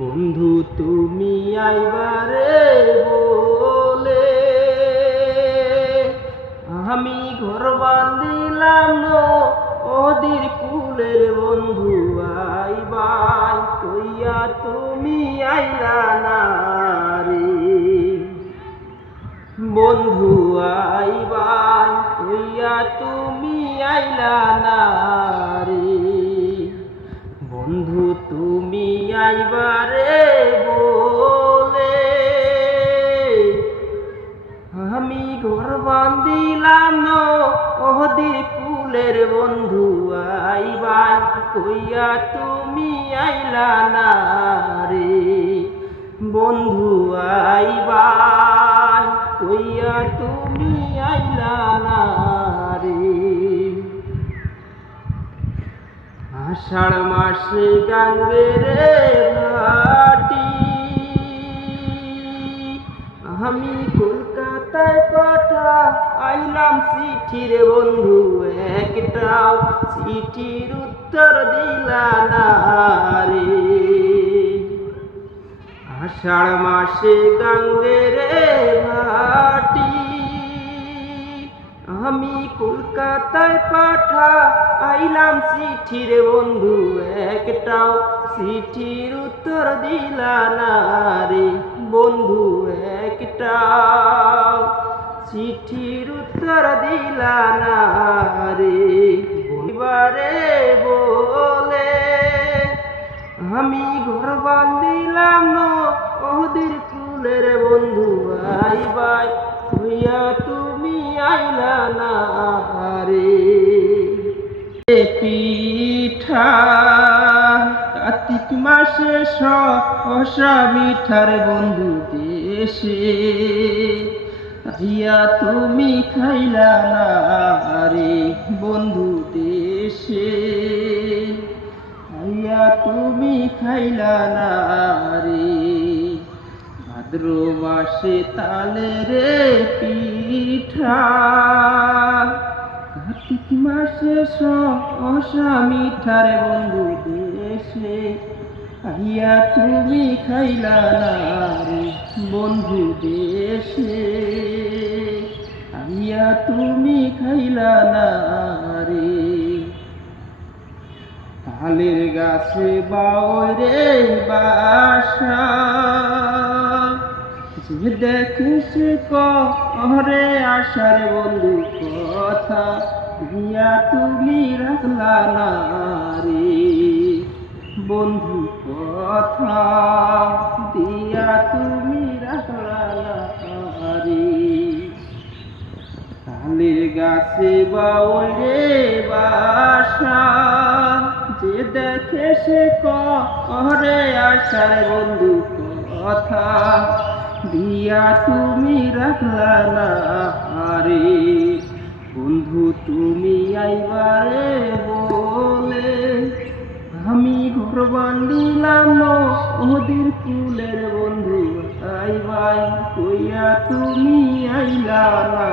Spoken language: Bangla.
বন্ধু, তুমি আইবারে বলে, আমি ঘর বান্দিলাম ওদির কুলের বন্ধু আইবাই, কইয়া তুমি আইলা না রে। বন্ধু আইবাই, কইয়া তুমি আইলা না ঘর বান্দিলাম ওহদির কুলের বন্ধু আইবাই কইয়া তুমি আইলা না রে বন্ধু আইবাই কইয়া তুমি আইলা না রে। আষাঢ় মাসে গাঙ্গে রে চিঠির বন্ধু, একটাও চিঠির উত্তর দিলা রে আষাঢ় মাসে গাঙ্গে রে ভাটি আমি কলকাতায় পাঠা আইলাম চিঠির বন্ধু, একটাও চিঠির উত্তর দিলা রে বন্ধু, একটাও চিঠির উত্তর দিলা না রে বলিবারে বলে, আমি ঘর বান্দিলাম ওদের কুলের বন্ধু আইবাই হইয়া তুমি আইলা না রে পিঠা কার্তিক মাসে সহসা মিঠার বন্ধু দেশে। আইয়া তুমি খাইলা না রে বন্ধু দেশে। আইয়া তুমি খাইলা না রে ভাদ্র মাসে তালে রে পিঠা। কার্তিক মাসে সহসা মিঠারে বন্ধু দেশে। আইয়া তুমি খাইলা না রে বন্ধু দেশে। আইয়া তুমি খাইলা না রে? তালের গাছে বাওই রে বাসা। যে দেখে করে আশার বন্ধু কথা দিয়া তুমি রাখলা না রে? গাছে বাউল রে বাসা, যে দেখে সে করে আশার বন্ধু কথা। দিয়া তুমি রাখলা না রে বন্ধু তুমি আইবারে বলে। আমি ঘর বান্দিলাম ওদের কুলের বন্ধু আইবাই কইয়া তুমি আইলা না।